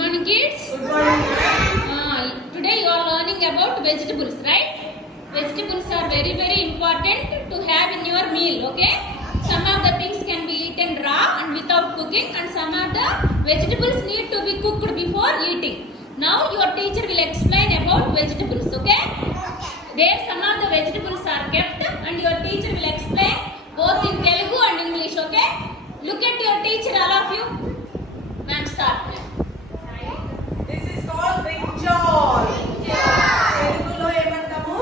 morning, kids. Good morning. Today you are learning about vegetables, right? Vegetables are very important to have in your meal, okay? Some of the things can be eaten raw and without cooking, and some of the vegetables need to be cooked before eating. Now your teacher will explain about vegetables, okay? There some of the vegetables are kept and your teacher will explain both in Telugu and English, okay? Look at your teacher, all of you. Ma'am, start. This is called brinjal. తెలుగులో ఏమంటాము?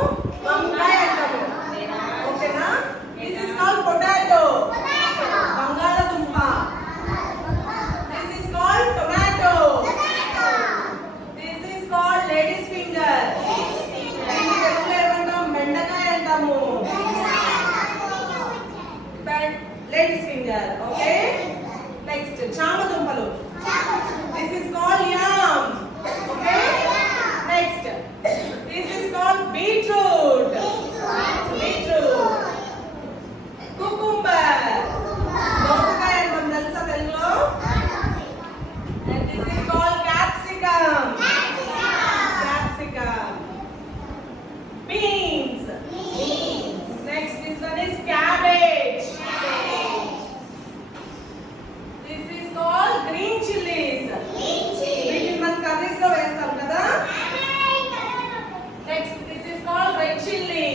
వంకాయ అంటాము. ఓకేనా? This is called potato. బంగాళదుంప. This is called tomato. This is called lady's finger. దీన్ని తెలుగులో ఏమంటాం? బెండకాయ అంటాము. Lady's finger. Okay? Next, చామదుంపలు. This is called yam. Okay? Next, this is called beetroot. Beetroot. Cucumber. దోసకాయ అంటాం తెలుసా తెలుగులో? And this is called capsicum. Capsicum. Beans. Next, this one is cabbage. This is called green chilies. వీటిని మనం curries లో వేస్తాం కదా. Next this is called red chilli.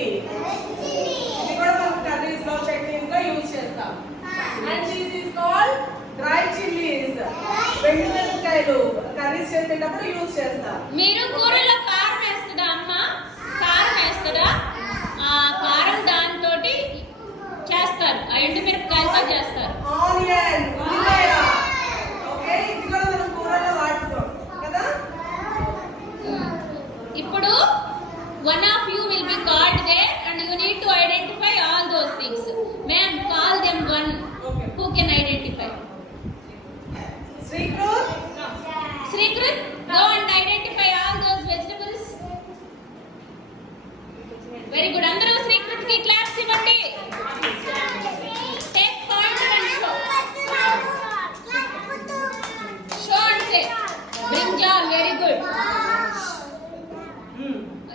ఇది కూడా మనం కర్రీస్ లో చట్నీస్ లో యూజ్ చేస్తాం. And this is called dry chillies. వెండిమిరపకాయలు కర్రీస్ చేసేటప్పుడు యూజ్ చేస్తాం. మీరు కూరలో కారం వేస్తుందా అమ్మ? కారం వేస్తుందా? కారం దాంతో చేస్తారు, ఆ ఎండుమిరపకాయలతో చేస్తారు. ఆనియన్, ఉల్లిపాయ. ఓకే, ఇది కూడా మనం కూరలో వాడుతాం కదా. ఇప్పుడు one of you will be called there and you need to identify all those things. Ma'am, call them one. Okay. Who can identify? శ్రీకృత్. Srikrut, go and identify all those vegetables. Very good. అందరూ Srikrut కి claps ఇవ్వండి. Take point and show. Show and say. Brinjal, very good.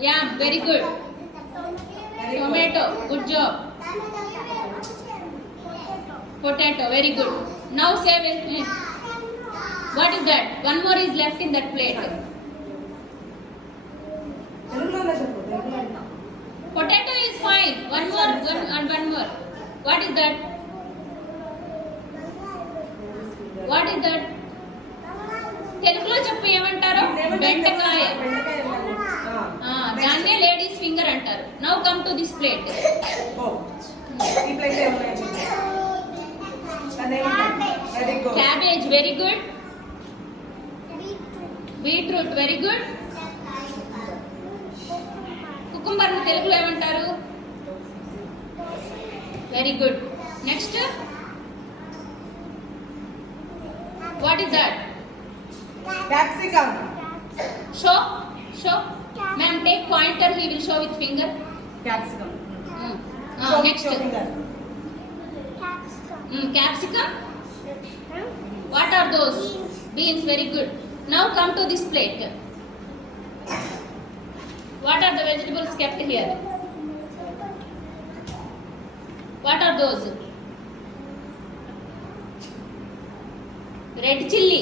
Yeah, very good. Tomato, good job. Potato, very good. Now say with me. What is that? One more is left in that plate. తెలుగులోనే చెప్పు. తెలుగులో. Potato is fine. One more, one more. What is that? What is that? తెలుగులో చెప్పు ఏమంటారు? బెండకాయ. దాన్నే ladies finger అంటారు. Now come to this plate. ఈ ప్లేట్ ఏమున్నాయి? Very good. Cabbage, very good. Beetroot, very good. Cucumber ని తెలుగులో ఏమంటారు? Very good. Next, what is that? Capsicum. Show, show. Ma'am, take pointer, he will show with finger. Capsicum. Next, capsicum. What are those? Beans, very good. Now come to this plate. What are the vegetables kept here? What are those? Red chilli.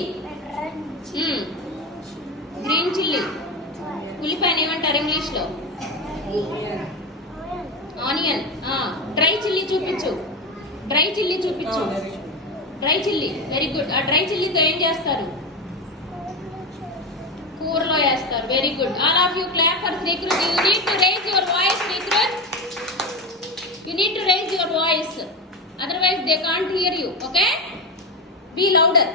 Green chilli. ఉల్లిపాయని ఏమంటారు English లో? Onion. Dry chilli చూపించు. Dry chilli చూపించు. Dry chilli, very good. ఆ dry చిల్లీతో ఏం చేస్తారు? కూరలో వేస్తారు. Very good. All of you clap for Srikrit. You need to raise your voice, Srikrit. You need to raise your voice, otherwise they can't hear you. Okay, be louder.